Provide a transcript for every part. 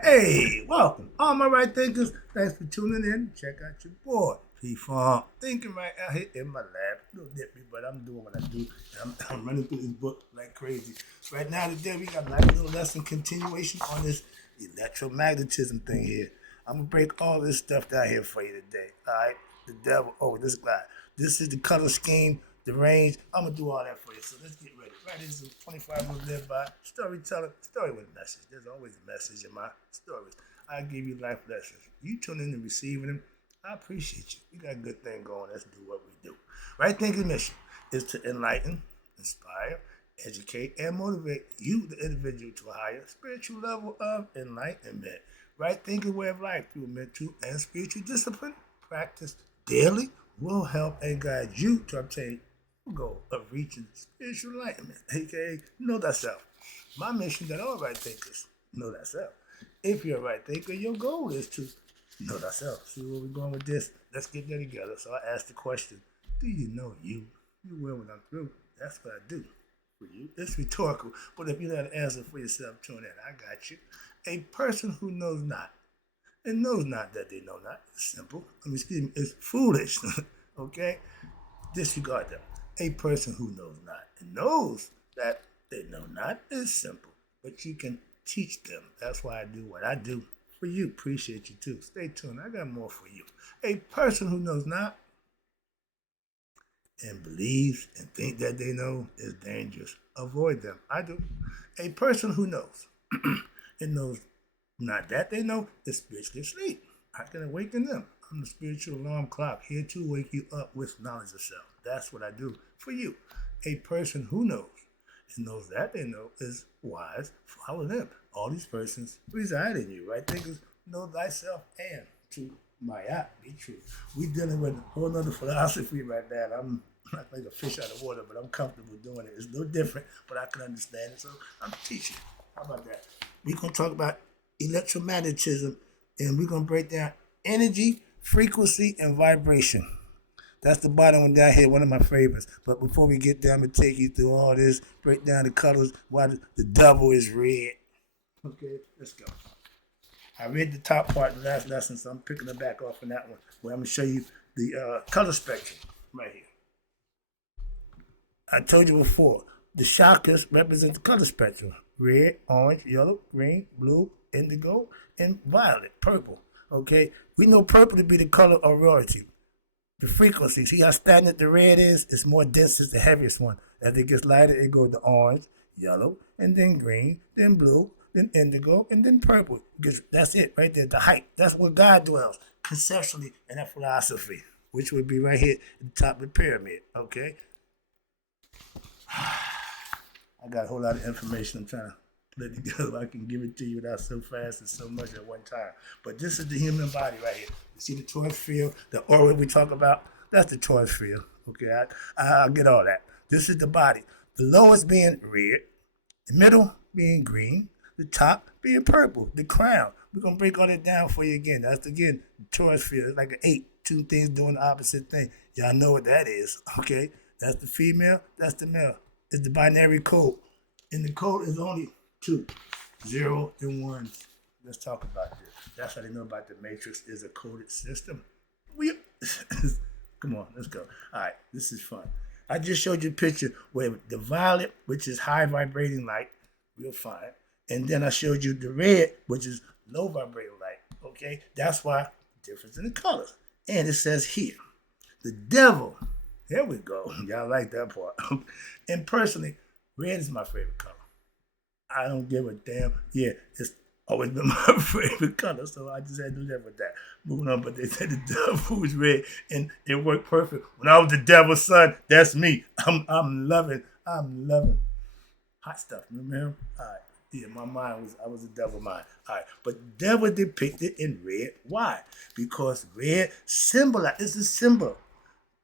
Hey, welcome. All my right thinkers, thanks for tuning in. Check out your boy, P-Farm. Thinking right out here in my lab. A little nippy, but I'm doing what I do. I'm running through this book like crazy. Right now, today, we got a nice little lesson continuation on this electromagnetism thing here. I'm going to break all this stuff down here for you today. All right? The devil. Oh, this guy. This is the color scheme, the range. I'm going to do all that for you. So let's get ready. Right, this is 25 rules live by. Storyteller, story with a message. There's always a message in my stories. I give you life lessons. You tune in and receiving them. I appreciate you. We got a good thing going. Let's do what we do. Right thinking mission is to enlighten, inspire, educate, and motivate you, the individual, to a higher spiritual level of enlightenment. Right thinking way of life through mental and spiritual discipline, practice daily, will help and guide you to obtain goal of reaching spiritual enlightenment, aka know thyself. My mission that all right thinkers know thyself. If you're a right thinker, your goal is to know thyself. See where we're going with this? Let's get there together. So I asked the question, do you know you? You will when I'm through. That's what I do for you. It's rhetorical, but if you know the answer for yourself, tune in. I got you. A person who knows not and knows not that they know not. It's simple. Excuse me, it's foolish. Okay? Disregard them. A person who knows not and knows that they know not is simple, but you can teach them. That's why I do what I do for you. Appreciate you too. Stay tuned. I got more for you. A person who knows not and believes and think that they know is dangerous. Avoid them. I do. A person who knows and knows not that they know is spiritually asleep. I can awaken them. I'm the spiritual alarm clock here to wake you up with knowledge of self. That's what I do for you. A person who knows and knows that they know is wise. Follow them. All these persons reside in you, right? Thinkers know thyself and to Mayat be true. We dealing with a whole other philosophy right now. I'm not like a fish out of water, but I'm comfortable doing it. It's no different, but I can understand it. So I'm teaching. How about that? We're gonna talk about electromagnetism, and we're gonna break down energy, frequency, and vibration. That's the bottom one down here, one of my favorites. But before we get there, I'm going to take you through all this, break down the colors, why the double is red. Okay, let's go. I read the top part of the last lesson, so I'm picking it back off on that one, where I'm going to show you the color spectrum right here. I told you before, the chakras represent the color spectrum. Red, orange, yellow, green, blue, indigo, and violet, purple. Okay, we know purple to be the color of royalty. The frequency, see how stagnant the red is? It's more dense, it's the heaviest one. As it gets lighter, it goes to orange, yellow, and then green, then blue, then indigo, and then purple. Because that's it right there, the height. That's where God dwells, conceptually in that philosophy, which would be right here at the top of the pyramid, okay? I got a whole lot of information I'm trying to put it together. I can give it to you without so fast and so much at one time. But this is the human body right here. You see the torus field, the aura we talk about? That's the torus field. Okay, I'll get all that. This is the body. The lowest being red, the middle being green, the top being purple, the crown. We're going to break all that down for you again. That's, again, the torus field. It's like an 8, two things doing the opposite thing. Y'all know what that is, okay? That's the female, that's the male. It's the binary code. And the code is only 2, 0 and 1. Let's talk about this. That's how they know about the matrix is a coded system. Come on, let's go. All right, this is fun. I just showed you a picture where the violet, which is high vibrating light, real fine. And then I showed you the red, which is low vibrating light. Okay, that's why the difference in the colors. And it says here, the devil. There we go. Y'all like that part. And personally, red is my favorite color. I don't give a damn. Yeah, it's always been my favorite color, so I just had to live with that. Moving on, but they said the devil was red, and it worked perfect. When I was the devil's son, that's me. I'm loving hot stuff. Remember him? All right. Yeah, I was a devil mind. All right, but devil depicted in red. Why? Because red is a symbol,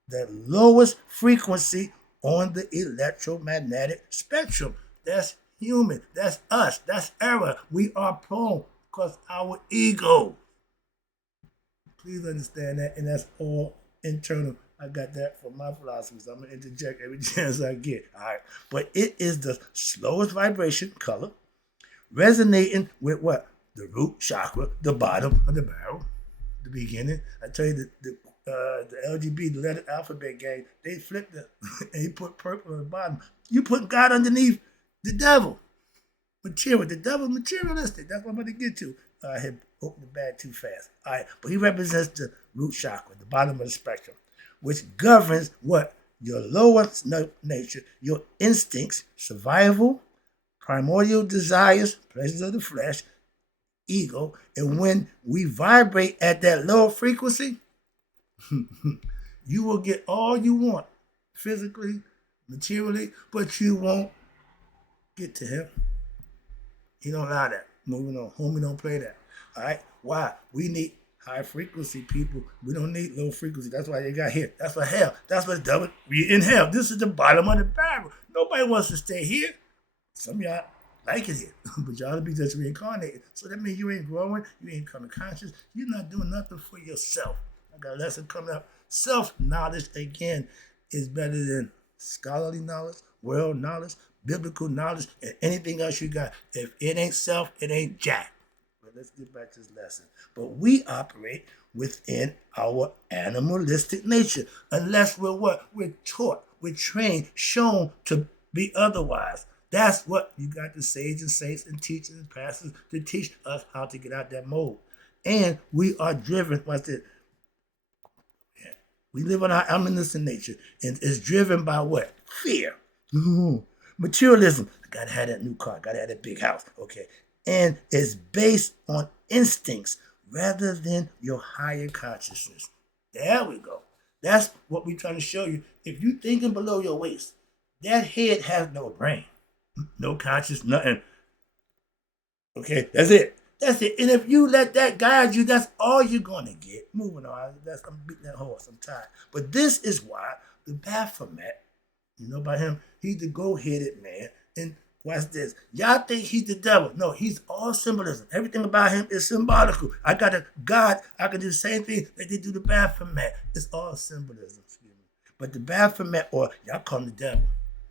the lowest frequency on the electromagnetic spectrum. That's human. That's us. That's error. We are prone because our ego. Please understand that, and that's all internal. I got that from my philosophy, so I'm going to interject every chance I get. All right. But it is the slowest vibration color, resonating with what? the root chakra, the bottom of the barrel, the beginning. I tell you the LGB, the letter alphabet gang, they flipped it. And he put purple on the bottom. You put God underneath the devil. Material. The devil materialistic. That's what I'm about to get to. I had opened the bag too fast. All right. But he represents the root chakra, the bottom of the spectrum, which governs what? Your lower nature, your instincts, survival, primordial desires, pleasures of the flesh, ego. And when we vibrate at that lower frequency, you will get all you want physically, materially, but you won't get to him. He don't allow that. Moving on. Homie don't play that. All right? Why? We need high frequency people. We don't need low frequency. That's why they got here. That's what hell. That's what the devil. We in hell. This is the bottom of the barrel. Nobody wants to stay here. Some of y'all like it here. But y'all to be just reincarnated. So that means you ain't growing. You ain't becoming conscious. You're not doing nothing for yourself. I got a lesson coming up. Self-knowledge, again, is better than scholarly knowledge, world knowledge, biblical knowledge, and anything else you got. If it ain't self, it ain't jack. But let's get back to this lesson. But we operate within our animalistic nature, unless we're what? We're taught, we're trained, shown to be otherwise. That's what you got the sages and saints and teachers and pastors to teach us how to get out that mode. And we are driven, what's it? We live on our animalistic nature, and it's driven by what? Fear. Materialism. I gotta have that new car. I gotta have that big house. Okay. And it's based on instincts rather than your higher consciousness. There we go. That's what we're trying to show you. If you're thinking below your waist, that head has no brain, no conscious, nothing. Okay, that's it. That's it. And if you let that guide you, that's all you're going to get. Moving on. I'm beating that horse. I'm tired. But this is why the Baphomet, you know about him? He's the goat-headed man. And watch this. Y'all think he's the devil. No, he's all symbolism. Everything about him is symbolical. I got a God. I can do the same thing that they do the Baphomet. It's all symbolism. But the Baphomet, or y'all call him the devil.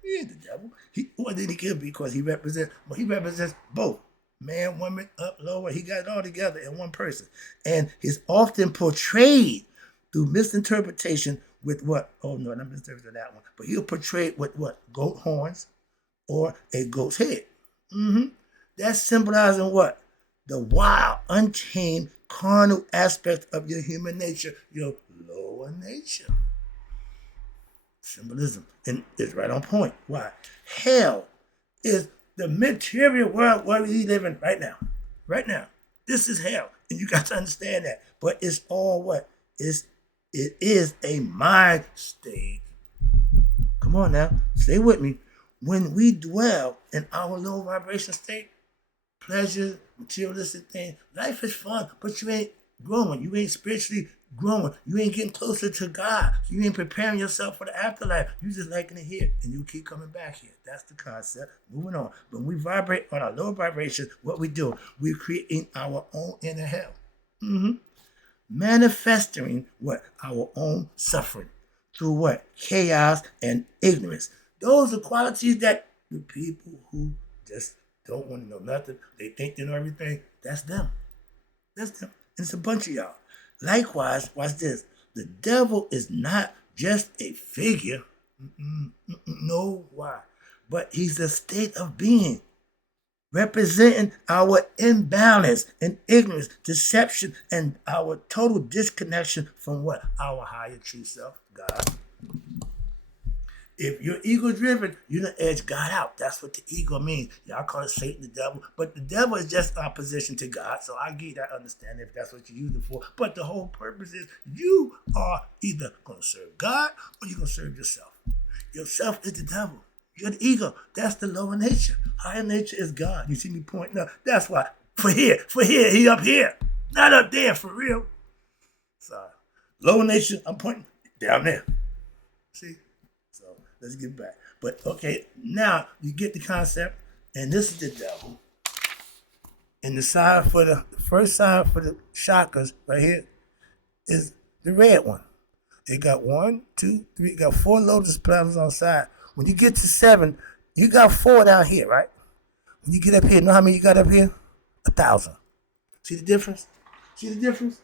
He ain't the devil. What did he kill? Because he represents both. Man, woman, up, lower, he got it all together in one person. And he's often portrayed through misinterpretation with what? Oh, no, not misinterpreting that one. But he'll portray with what? Goat horns or a goat's head. That's symbolizing what? The wild, untamed, carnal aspect of your human nature, your lower nature. Symbolism. And it's right on point. Why? Hell is the material world where we live in right now. Right now. This is hell. And you got to understand that. But it's all what? It is a mind state. Come on now. Stay with me. When we dwell in our low vibration state, pleasure, materialistic things, life is fun, but you ain't growing. You ain't spiritually growing. You ain't getting closer to God. You ain't preparing yourself for the afterlife. You just liking it here, and you keep coming back here. That's the concept. Moving on. When we vibrate on our low vibration, what we do, we're creating our own inner hell. Manifesting what? Our own suffering through what? Chaos and ignorance. Those are qualities that the people who just don't want to know nothing, they think they know everything, that's them. That's them. And it's a bunch of y'all. Likewise, watch this. The devil is not just a figure. No, why? But he's a state of being, representing our imbalance and ignorance, deception, and our total disconnection from what? Our higher true self, God. If you're ego-driven, you don't edge God out. That's what the ego means. Y'all call it Satan, the devil. But the devil is just opposition to God. So I give you that understanding if that's what you use it for. But the whole purpose is you are either going to serve God or you're going to serve yourself. Yourself is the devil. You're the ego. That's the lower nature. Higher nature is God. You see me pointing up. That's why. For here, he up here. Not up there, for real. Sorry. Lower nature, I'm pointing down there. See? Let's get back. But okay, now you get the concept, and this is the devil. And the side for the first side for the chakras right here is the red one. It got 1, 2, 3, got 4 lotus petals on the side. When you get to 7, you got 4 down here, right? When you get up here, know how many you got up here? 1,000. See the difference? See the difference?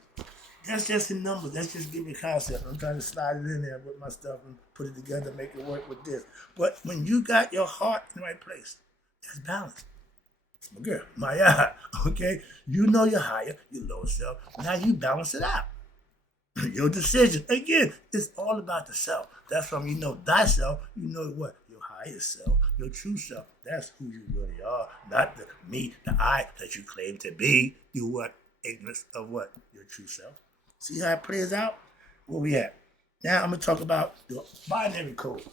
That's just in numbers. That's just giving me a concept. I'm trying to slide it in there with my stuff and put it together, make it work with this. But when you got your heart in the right place, that's balance. My girl, my eye, okay? You know your higher, your lower self. Now you balance it out. Your decision. Again, it's all about the self. That's from you know thyself, you know what? Your higher self, your true self. That's who you really are. Not the me, the I that you claim to be. You what? Ignorance of what? Your true self. See how it plays out? Where we at? Now I'm gonna talk about the binary code.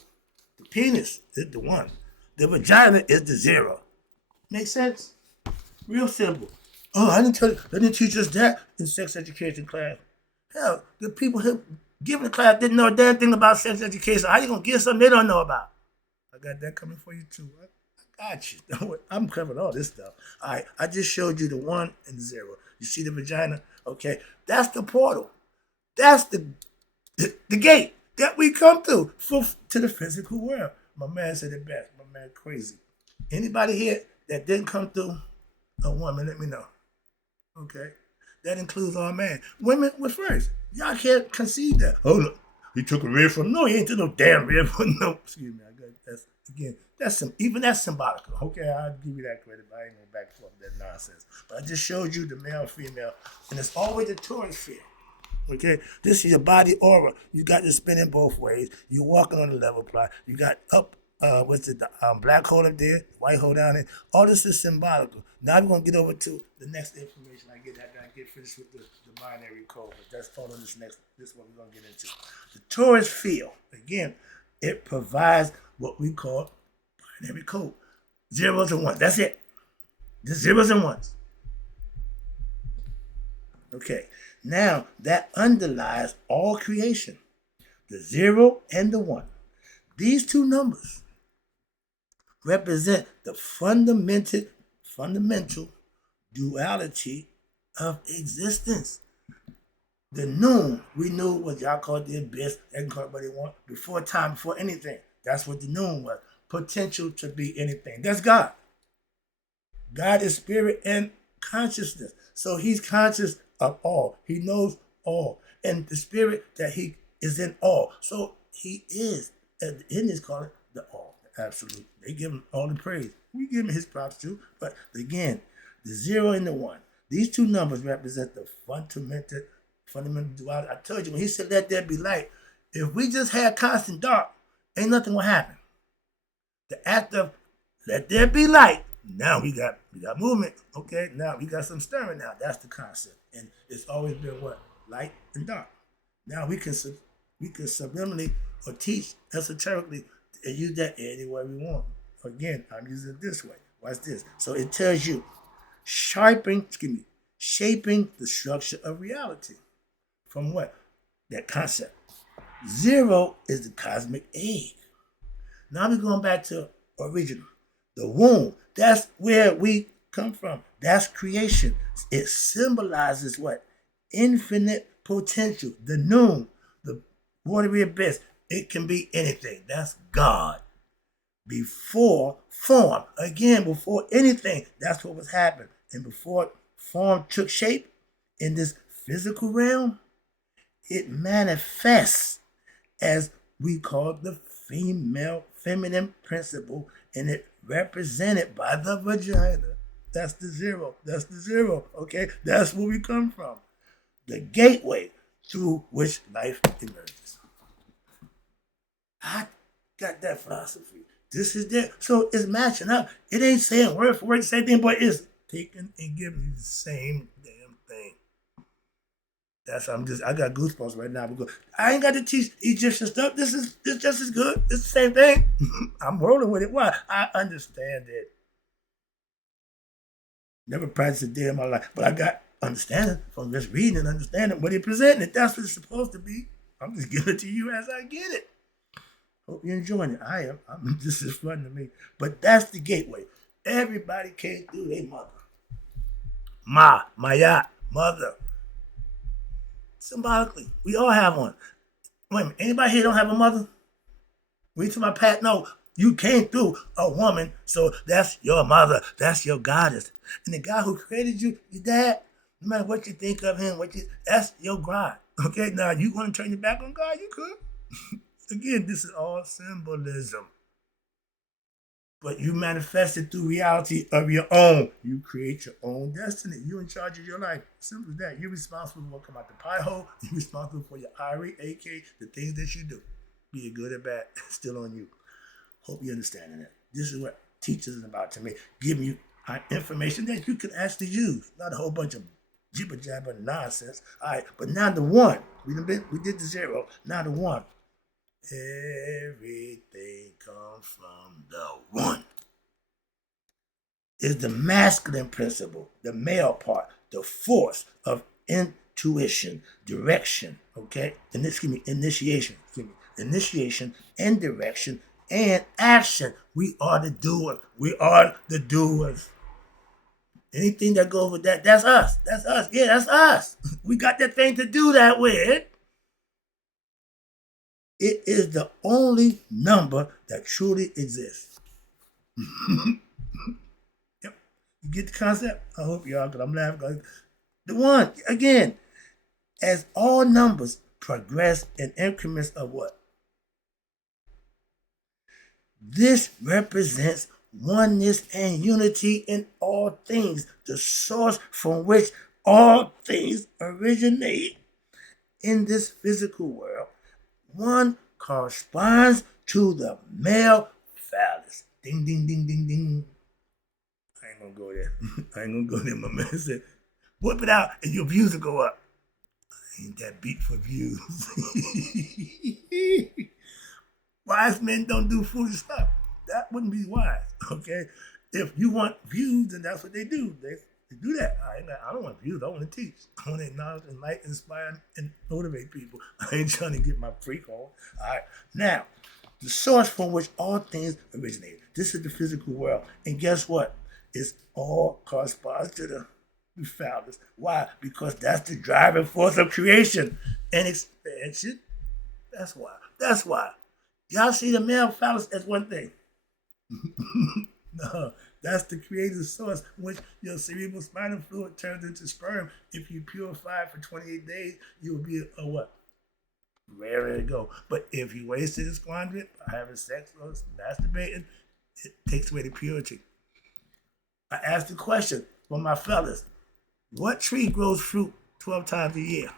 The penis is the 1. The vagina is the 0. Make sense? Real simple. Oh, I didn't teach us that in sex education class. Hell, the people who giving the class didn't know a damn thing about sex education. How you gonna get something they don't know about? I got that coming for you too. I got you. I'm covering all this stuff. All right, I just showed you the 1 and the 0. You see the vagina? Okay, that's the portal. That's the gate that we come through to the physical world. My man said it best. My man crazy. Anybody here that didn't come through a woman, let me know. Okay? That includes all men. Women were first. Y'all can't concede that. Oh, look, he took a rib from. No, he ain't took no damn rib from. No, excuse me. That's symbolic. Okay, I'll give you that credit, but I ain't going back and forth with that nonsense. But I just showed you the male, female, and it's always the torus field. Okay, this is your body aura. You got this spinning both ways. You're walking on the level plot. You got up, the black hole up there, white hole down there. All this is symbolical. Now we're gonna get over to the next information. I get finished with the binary code, but that's all on this what we're gonna get into. The torus field, again, it provides what we call binary code. 0s and 1s. That's it. The 0s and 1s. Okay. Now, that underlies all creation, the 0 and the 1. These two numbers represent the fundamental duality of existence. The noon, we knew what y'all called the abyss, they can call it what they want, before time, before anything. That's what the noon was. Potential to be anything. That's God. God is spirit and consciousness. So he's conscious of all. He knows all. And the spirit that he is in all. So he is, and the Indians call it the all, the absolute. They give him all the praise. We give him his props too. But again, the 0 and the 1. These two numbers represent the fundamental duality. I told you, when he said, let there be light, if we just had constant dark, ain't nothing will happen. The act of let there be light, now we got movement. Okay, now we got some stirring now. That's the concept. And it's always been what? Light and dark. Now we can subliminally or teach esoterically and use that any way we want. Again, I'm using it this way. Watch this. So it tells you shaping the structure of reality. From what? That concept. 0 is the cosmic egg. Now we're going back to original. The womb. That's where we come from. That's creation. It symbolizes what? Infinite potential. The noon, the watery abyss. It can be anything. That's God. Before form. Again, before anything, that's what was happening. And before form took shape in this physical realm, it manifests as we call the feminine principle, and it represented by the vagina. That's the 0. That's the 0. Okay? That's where we come from. The gateway through which life emerges. I got that philosophy. This is there. So it's matching up. It ain't saying word for word the same thing, but it's taking and giving you the same damn thing. I got goosebumps right now because I ain't got to teach Egyptian stuff. It's just as good. It's the same thing. I'm rolling with it. Why? I understand it. Never practiced a day in my life, but I got understanding from just reading and understanding what he presented it. That's what it's supposed to be. I'm just giving it to you as I get it. Hope you're enjoying it. I am. This is fun to me. But that's the gateway. Everybody came through their mother. Maya, mother. Symbolically, we all have one. Wait a minute, anybody here don't have a mother? Read to my Pat. No, you came through a woman, so that's your mother. That's your goddess. And the guy who created you, your dad, No matter what you think of him, that's your God. Okay, now you want to turn your back on God? You could. Again, this is all symbolism. But you manifest it through reality of your own. You create your own destiny. You're in charge of your life. Simple as that. You're responsible for what come out the pie hole. You're responsible for your IRA, aka the things that you do. Be it good or bad, still on you. Hope you're understanding that. This is what teachers is about to me. Giving you information that you can actually use. Not a whole bunch of jibber jabber nonsense. All right, but now the one. We did the zero. Now the one. Everything comes from the one. Is the masculine principle, the male part, the force of intuition, direction, okay? And this give me initiation, initiation and direction and action. We are the doers. We are the doers. Anything that goes with that, that's us. That's us. Yeah, that's us. We got that thing to do that with. It is the only number that truly exists. Yep. You get the concept? I hope y'all, because I'm laughing. The one, again, as all numbers progress in increments of what? This represents oneness and unity in all things, the source from which all things originate in this physical world. One corresponds to the male phallus. Ding, ding, ding, ding, ding. I ain't gonna go there. I ain't gonna go there. My man said, whip it out and your views will go up. Ain't that beat for views? Wise men don't do foolish stuff. That wouldn't be wise, okay? If you want views, then that's what they do. They do that. I don't want views. I want to teach. I want to acknowledge, enlighten, inspire, and motivate people. I ain't trying to get my freak on. All right. Now, the source from which all things originate. This is the physical world. And guess what? It's all corresponds to the phallus. Why? Because that's the driving force of creation and expansion. That's why. That's why. Y'all see the male phallus as one thing. No, that's the creative source, which your cerebral spinal fluid turns into sperm. If you purify it for 28 days, you will be a what? Raring to go. But if you wasted and squandered it by having sex or masturbating, it takes away the purity. I asked the question for my fellas, what tree grows fruit 12 times a year?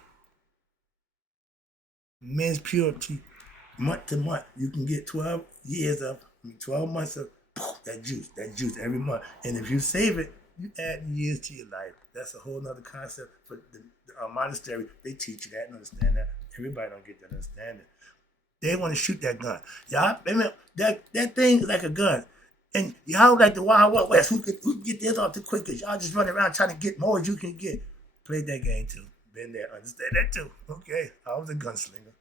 Men's purity, month to month, you can get 12 months of that juice every month. And if you save it, you add years to your life. That's a whole nother concept for the monastery. They teach you that and understand that. Everybody don't get that understanding. They want to shoot that gun. Y'all, that thing is like a gun. And y'all like the Wild West. Who can get this off the quickest? Y'all just running around trying to get more as you can get. Played that game too. Been there, understand that too. Okay, I was a gunslinger.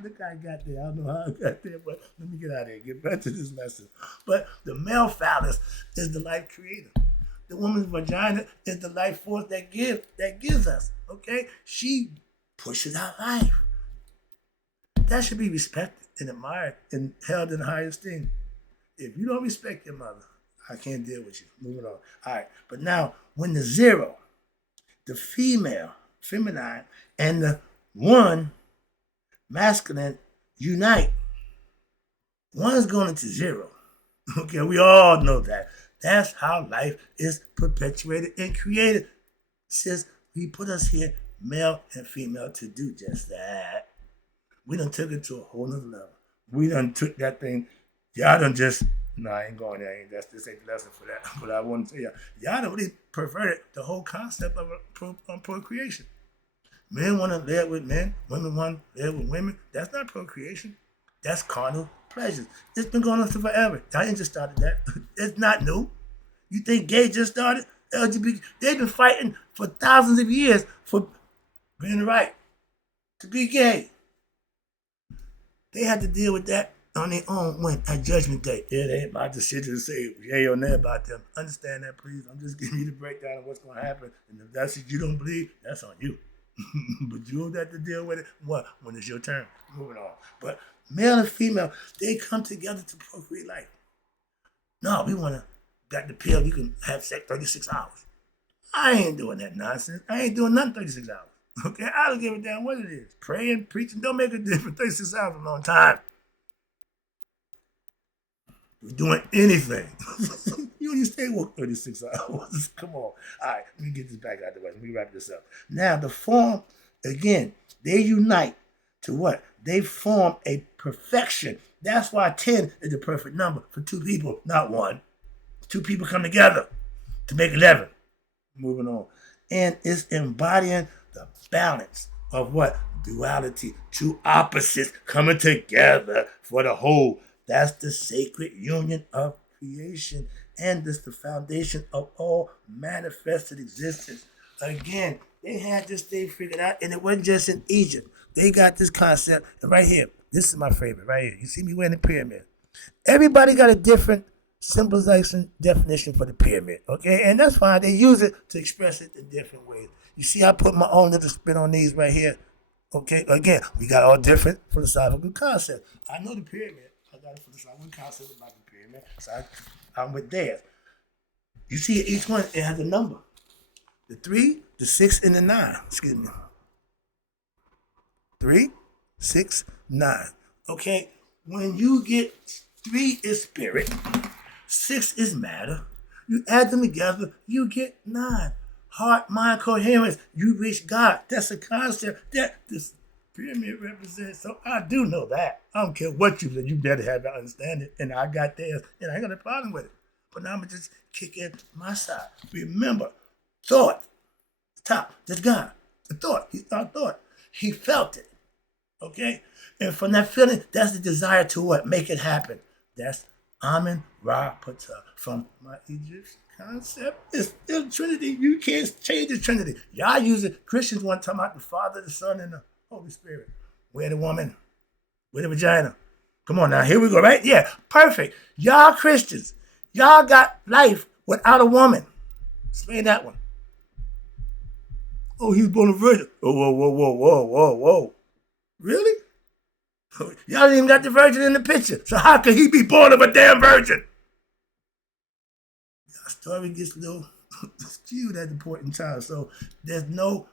Look, I got there. I don't know how I got there, but let me get out of here. Get back to this lesson. But the male phallus is the life creator. The woman's vagina is the life force that gives us. Okay, she pushes out life. That should be respected and admired and held in high esteem. If you don't respect your mother, I can't deal with you. Moving on. All right, but now when the zero, the female, feminine, and the one, masculine, unite, one's going into zero. Okay, we all know that. That's how life is perpetuated and created. Since he put us here, male and female, to do just that. We done took it to a whole nother level. We done took that thing. Y'all done just, no, I ain't going there. This ain't the lesson for that. But I want to tell y'all done really perverted the whole concept of procreation. Men want to live with men. Women want to live with women. That's not procreation. That's carnal pleasures. It's been going on for forever. I ain't just started that. It's not new. You think gay just started? LGBT, they've been fighting for thousands of years for being right to be gay. They had to deal with that on their own when at Judgment Day. It ain't my decision to say yay or nay about them. Understand that, please. I'm just giving you the breakdown of what's going to happen. And if that's what you don't believe, that's on you. But you don't have to deal with it. What? When it's your turn. Moving on. But male and female, they come together to procreate life. No, we want to got the pill, you can have sex 36 hours. I ain't doing that nonsense. I ain't doing nothing 36 hours. Okay, I don't give a damn what it is. Praying, preaching, don't make a difference. 36 hours is a long time. We're doing anything. You only stay woke 36 hours. Come on. All right, let me get this back out of the way. Let me wrap this up. Now, the form, again, they unite to what? They form a perfection. That's why 10 is the perfect number for two people, not one. Two people come together to make 11. Moving on. And it's embodying the balance of what? Duality. Two opposites coming together for the whole. That's the sacred union of creation. And it's the foundation of all manifested existence. Again, they had this thing figured out, and it wasn't just in Egypt. They got this concept, and right here, this is my favorite, right here. You see me wearing the pyramid. Everybody got a different symbolization definition for the pyramid, okay? And that's fine. They use it to express it in different ways. You see, I put my own little spin on these right here, okay? Again, we got all different philosophical concepts. I know the pyramid. I got a philosophical concept about the pyramid, so I'm with theirs. You see, each one, it has a number. The 3, the 6, and the 9. Excuse me. 3, 6, 9. Okay? When you get 3 is spirit, 6 is matter. You add them together, you get 9. Heart, mind, coherence. You reach God. That's a concept that this pyramid represents. So I do know that. I don't care what you say. You better have to understand it. And I got theirs. And I ain't got a problem with it. But now I'm going to just kick in my side. Remember, thought. Top. That's God. The thought. He thought thought. He felt it. Okay? And from that feeling, that's the desire to what? Make it happen. That's Amen Ra Pata. From my Egyptian concept, it's the Trinity. You can't change the Trinity. Y'all use it. Christians want to talk about the Father, the Son, and the Holy Spirit. Where the woman? Where the vagina? Come on now. Here we go, right? Yeah. Perfect. Y'all Christians. Y'all got life without a woman. Explain that one. Oh, he was born a virgin. Oh, whoa. Really? Y'all didn't even got the virgin in the picture. So how could he be born of a damn virgin? Our story gets a little skewed at the point in time. So there's no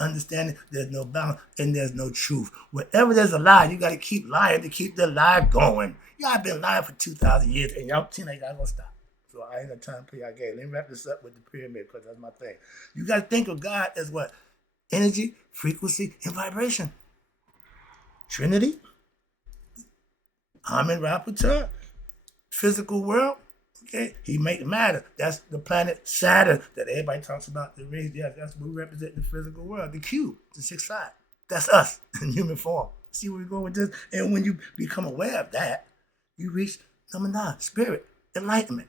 understanding, there's no balance, and there's no truth. Wherever there's a lie, you got to keep lying to keep the lie going. Y'all been lying for 2,000 years, and y'all seem like y'all gonna stop. So I ain't got time to play y'all game. Let me wrap this up with the pyramid because that's my thing. You got to think of God as what? Energy, frequency, and vibration. Trinity, Amen Rapporteur, physical world. Okay, he make matter. That's the planet Saturn that everybody talks about. The rays, yeah, that's what we represent in the physical world. The cube, the sixth side. That's us in human form. See where we're going with this? And when you become aware of that, you reach number 9, spirit, enlightenment.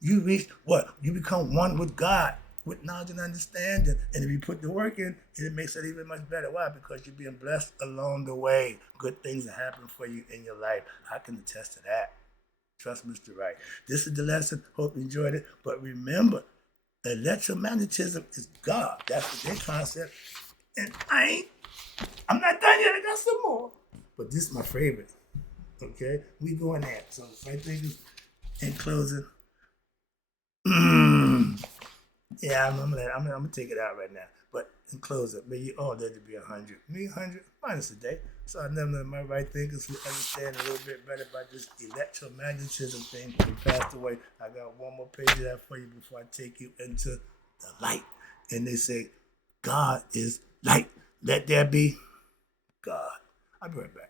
You reach what? You become one with God, with knowledge and understanding. And if you put the work in, it makes it even much better. Why? Because you're being blessed along the way. Good things are happening for you in your life. I can attest to that. Trust Mr. Wright. This is the lesson. Hope you enjoyed it. But remember, electromagnetism is God. That's their concept. And I'm not done yet. I got some more. But this is my favorite. Okay? We going there. So I think in closing. Yeah, I'm gonna take it out right now. But in closing, may you all live to be 100. Me 100 minus a day. So I never let my right thinkers who understand a little bit better about this electromagnetism thing. They passed away. I got one more page of that for you before I take you into the light. And they say, God is light. Let there be God. I'll be right back.